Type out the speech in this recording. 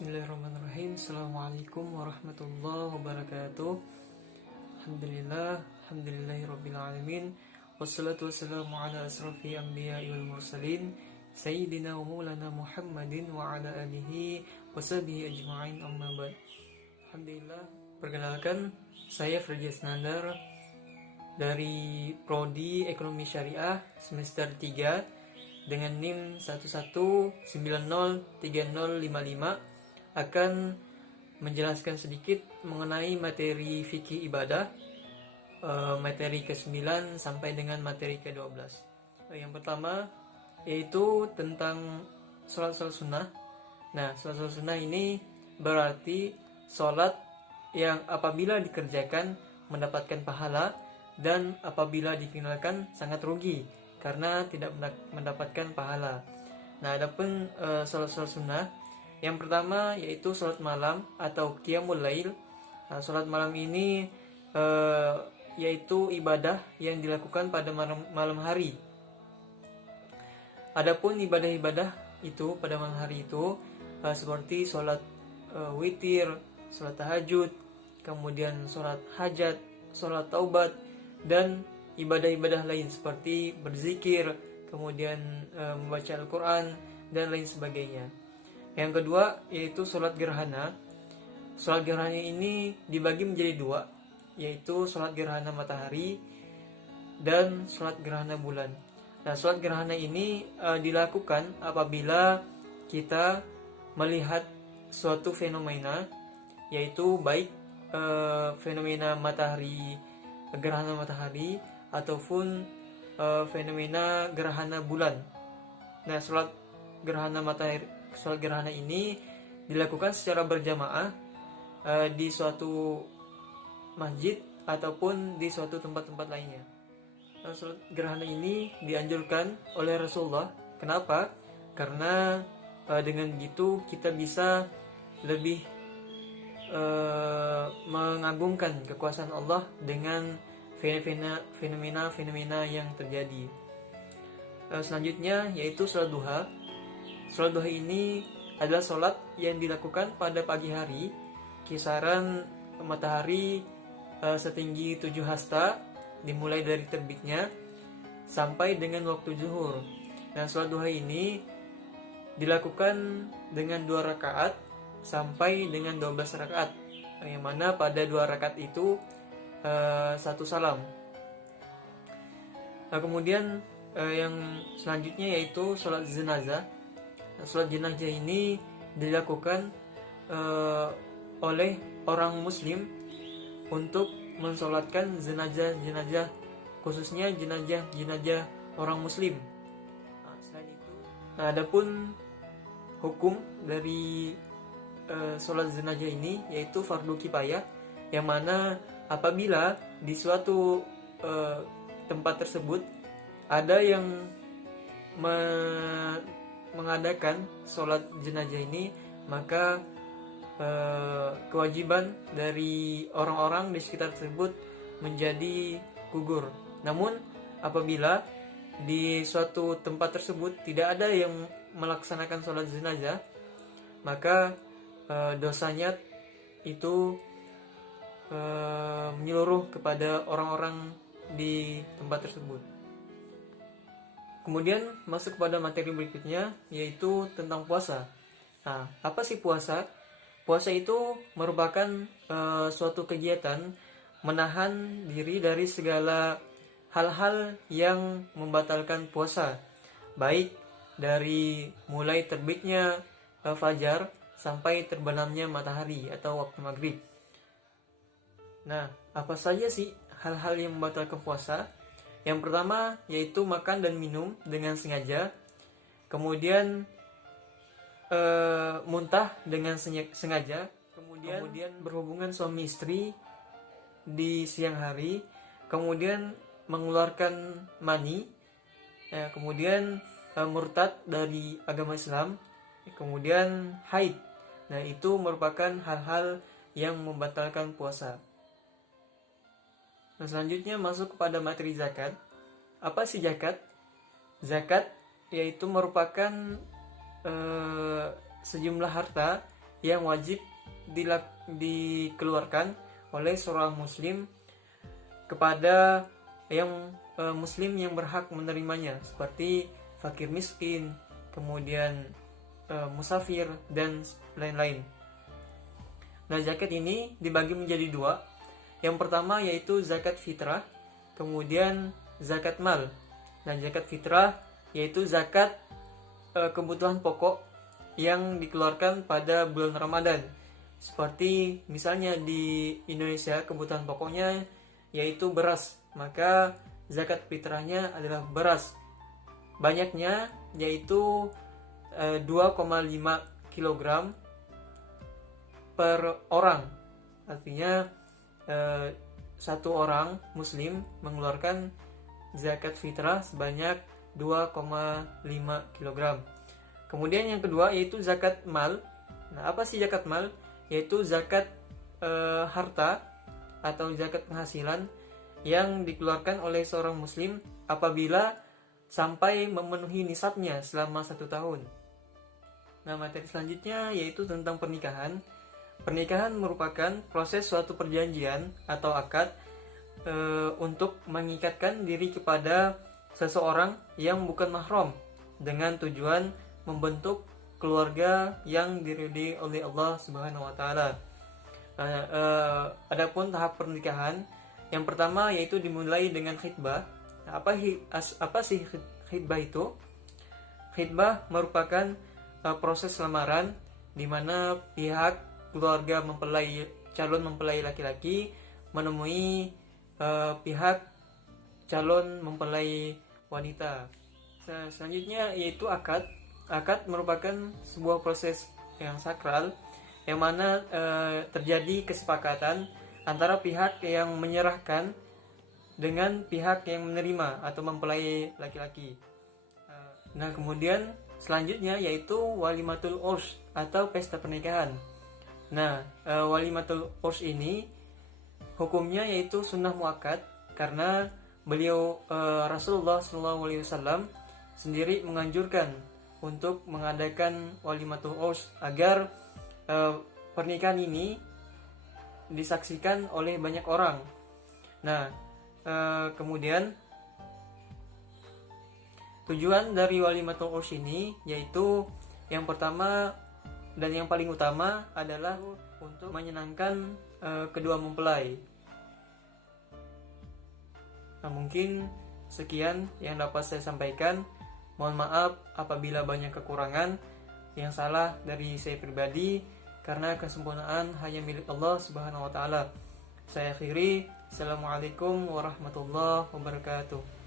Bismillahirrahmanirrahim. Assalamualaikum warahmatullahi wabarakatuh. Alhamdulillahirabbil alamin. Wassalatu wassalamu ala asrofil anbiya'i wal mursalin sayyidina wa maulana Muhammadin wa ala alihi washabihi ajma'in, amma ba'd. Alhamdulillah, perkenalkan saya Freddy Asnandar dari Prodi Ekonomi Syariah semester 3 dengan NIM 11903055 akan menjelaskan sedikit mengenai materi fikih ibadah, materi ke-9 sampai dengan materi ke-12. Yang pertama yaitu tentang sholat sunnah. Nah, sholat sunnah ini berarti sholat yang apabila dikerjakan mendapatkan pahala, dan apabila ditinggalkan sangat rugi karena tidak mendapatkan pahala. Nah, adapun sholat sunnah yang pertama yaitu sholat malam atau qiyamul lail. Nah, sholat malam ini yaitu ibadah yang dilakukan pada malam hari. Adapun ibadah-ibadah itu pada malam hari itu seperti sholat witir, sholat tahajud, kemudian sholat hajat, sholat taubat, dan ibadah-ibadah lain seperti berzikir, kemudian membaca Al-Quran, dan lain sebagainya. Yang kedua yaitu sholat gerhana. Sholat gerhana ini dibagi menjadi dua, yaitu sholat gerhana matahari dan sholat gerhana bulan. Nah, sholat gerhana ini dilakukan apabila kita melihat suatu fenomena, yaitu baik fenomena matahari, gerhana matahari, ataupun fenomena gerhana bulan. Nah, sholat gerhana ini dilakukan secara berjamaah di suatu masjid ataupun di suatu tempat-tempat lainnya. Nah, sholat gerhana ini dianjurkan oleh Rasulullah. Kenapa? Karena dengan begitu kita bisa lebih mengagungkan kekuasaan Allah dengan fenomena yang terjadi. Selanjutnya yaitu sholat duha. Sholat duha ini adalah sholat yang dilakukan pada pagi hari, kisaran matahari setinggi 7 hasta, dimulai dari terbitnya sampai dengan waktu zuhur. Nah, sholat duha ini dilakukan dengan 2 rakaat sampai dengan 12 rakaat, yang mana pada 2 rakaat itu 1 salam. Nah, kemudian yang selanjutnya yaitu sholat jenazah. Nah, sholat jenazah ini dilakukan oleh orang muslim untuk mensolatkan jenazah, khususnya jenazah orang muslim. Nah, selain itu, adapun hukum dari sholat jenazah ini yaitu fardu kifayah, yang mana apabila di suatu tempat tersebut ada yang mengadakan sholat jenazah ini, maka kewajiban dari orang-orang di sekitar tersebut menjadi gugur. Namun apabila di suatu tempat tersebut tidak ada yang melaksanakan sholat jenazah, maka dosanya itu menyeluruh kepada orang-orang di tempat tersebut. Kemudian masuk kepada materi berikutnya, yaitu tentang puasa. Nah, apa sih puasa? Puasa itu merupakan suatu kegiatan menahan diri dari segala hal-hal yang membatalkan puasa, baik dari mulai terbitnya fajar sampai terbenamnya matahari atau waktu maghrib. Nah, apa saja sih hal-hal yang membatalkan puasa? Yang pertama yaitu makan dan minum dengan sengaja, kemudian muntah dengan sengaja, kemudian berhubungan suami istri di siang hari, kemudian mengeluarkan mani, kemudian murtad dari agama Islam, kemudian haid. Nah, itu merupakan hal-hal yang membatalkan puasa. Nah, selanjutnya masuk kepada materi zakat. Apa sih zakat? Zakat yaitu merupakan sejumlah harta yang wajib dikeluarkan oleh seorang muslim kepada yang muslim yang berhak menerimanya, seperti fakir miskin, kemudian musafir, dan lain-lain. Nah, zakat ini dibagi menjadi dua. Yang pertama yaitu zakat fitrah, kemudian zakat mal. Nah, zakat fitrah yaitu zakat kebutuhan pokok yang dikeluarkan pada bulan Ramadan. Seperti misalnya di Indonesia kebutuhan pokoknya yaitu beras, maka zakat fitrahnya adalah beras. Banyaknya yaitu 2,5 kg per orang. Artinya satu orang muslim mengeluarkan zakat fitrah sebanyak 2,5 kg. Kemudian yang kedua yaitu zakat mal. Nah, apa sih zakat mal? Yaitu zakat harta atau zakat penghasilan yang dikeluarkan oleh seorang muslim apabila sampai memenuhi nisabnya selama 1 tahun. Nah, materi selanjutnya yaitu tentang pernikahan. Pernikahan merupakan proses suatu perjanjian atau akad untuk mengikatkan diri kepada seseorang yang bukan mahram dengan tujuan membentuk keluarga yang diridhai oleh Allah Subhanahu wa taala. Adapun tahap pernikahan, yang pertama yaitu dimulai dengan khitbah. Apa sih khitbah itu? Khitbah merupakan proses lamaran di mana pihak keluarga calon mempelai laki-laki menemui pihak calon mempelai wanita. Selanjutnya yaitu akad. Akad merupakan sebuah proses yang sakral yang mana terjadi kesepakatan antara pihak yang menyerahkan dengan pihak yang menerima atau mempelai laki-laki. Nah, kemudian selanjutnya yaitu walimatul urs atau pesta pernikahan. Nah, walimatul urs ini hukumnya yaitu sunnah muakkad karena beliau Rasulullah SAW sendiri menganjurkan untuk mengadakan walimatul urs agar pernikahan ini disaksikan oleh banyak orang. Nah, kemudian tujuan dari walimatul urs ini yaitu yang pertama dan yang paling utama adalah untuk menyenangkan kedua mempelai. Nah, mungkin sekian yang dapat saya sampaikan. Mohon maaf apabila banyak kekurangan. Yang salah dari saya pribadi, karena kesempurnaan hanya milik Allah Subhanahu wa taala. Saya akhiri. Assalamualaikum warahmatullahi wabarakatuh.